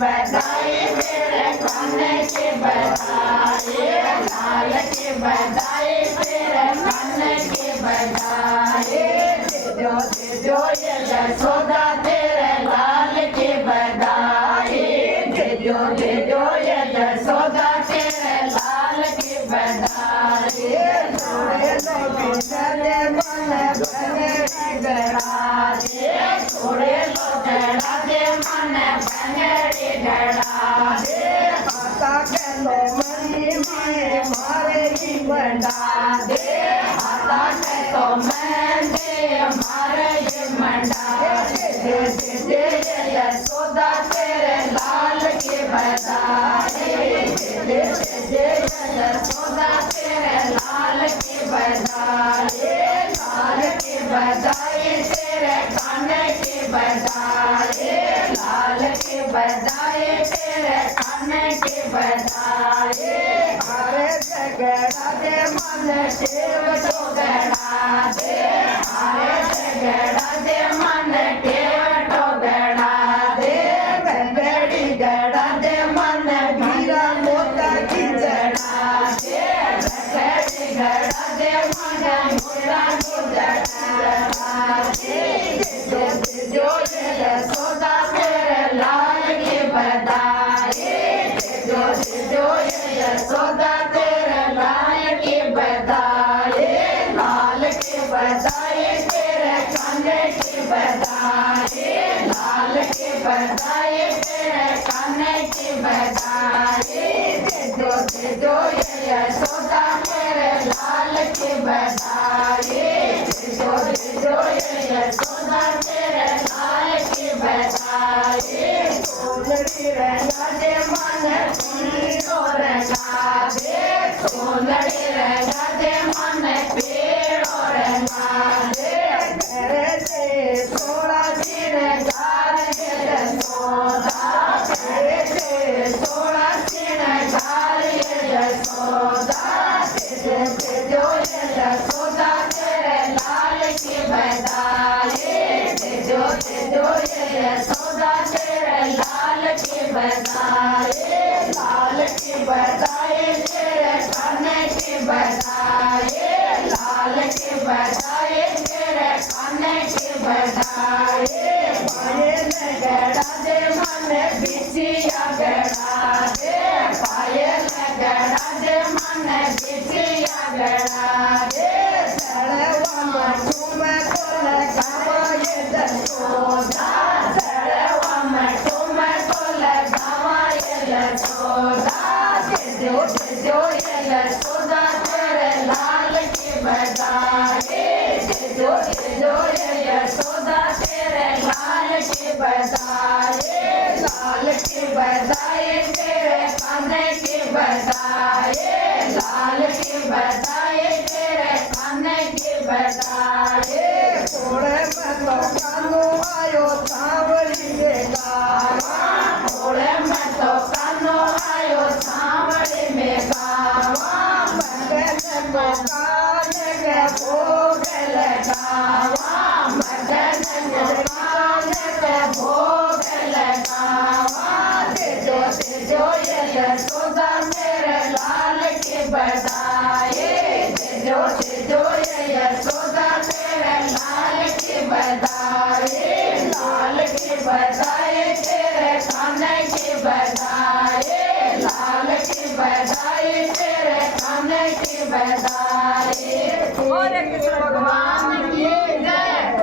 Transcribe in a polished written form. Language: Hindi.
बधाई तेरे खाने की बधाई लाल की बधाई तेरे खाने की बधाई जो ये यशोदा तेरे लाल की बधाई जो ये यशोदा तेरे लाल की बधाई थोड़े लोग चले मन बने गड़ा दे थोड़े लोग गड़ा दे मन बने गड़ा दे हाथा के लो मरी माए मारे की बड़ा दे हाथा के तो मैं दे मारे ये मंडा दे यशोदा तेरे लाल की बधाई दे यशोदा तेरे लाल की बधाई लाल की बधाई तेरे खाने की बधाई लाल की बधाई तेरे खाने की बधाई हरे झगड़ा दे मन देव तो गड़ा दे हरे झगड़ा दे मन देव तो गड़ा दे गंगड़ी गड़ा दे मन मीरा मोता की जड़ा दे गंगड़ी गड़ा दे मन मोता की जड़ा दे जो ये यशोदा तेरे लाल की बधाई जो ये यशोदा तेरे लाल की बधाई लाल की बधाई तेरे खाने की बधाई लाल की बधाई तेरे खाने की बधाई जो ये यशोदा तेरे लाल की बधाई जो ये यशोदा तेरे लाल की बधाई सोनड़ी रंगा दे मन पीरो रंगा दे सोनड़ी रंगा दे मन पीरो रंगा दे करे दे सोना श्रृंगार के यशोदा करे दे सोना श्रृंगार के यशोदा जो ये यशोदा तेरे लाल की बधाई जो ये यशोदा तेरे लाल की बधाई लाल की बधाई तेरे खाने की बधाई लाल की बधाई तेरे खाने की बधाई पायल गड़ा दे मन बिछिया गड़ा दे पायल गड़ा दे मन बिछिया गड़ा दे सड़वा मठुम को लगावा ये यशोदा सड़वा मठुम को लगावा ये यशोदा जो ये यशोदा तेरे लाल की बधाई जो ये यशोदा तेरे लाल की बधाई लाल की बधाई तेरे खाने की बधाई लाल की बधाई तेरे खाने की बधाई थोड़े में तो कानू आयो सांवली में गावा थोड़े में तो कानू आयो सांवली में गावा मगन को कान के भोग लगावा मगन को कान के भोग लगावा जो ये यशोदा तेरे लाल की बधाई जो ये यशोदा तेरे लाल की बधाई लाल की बधाई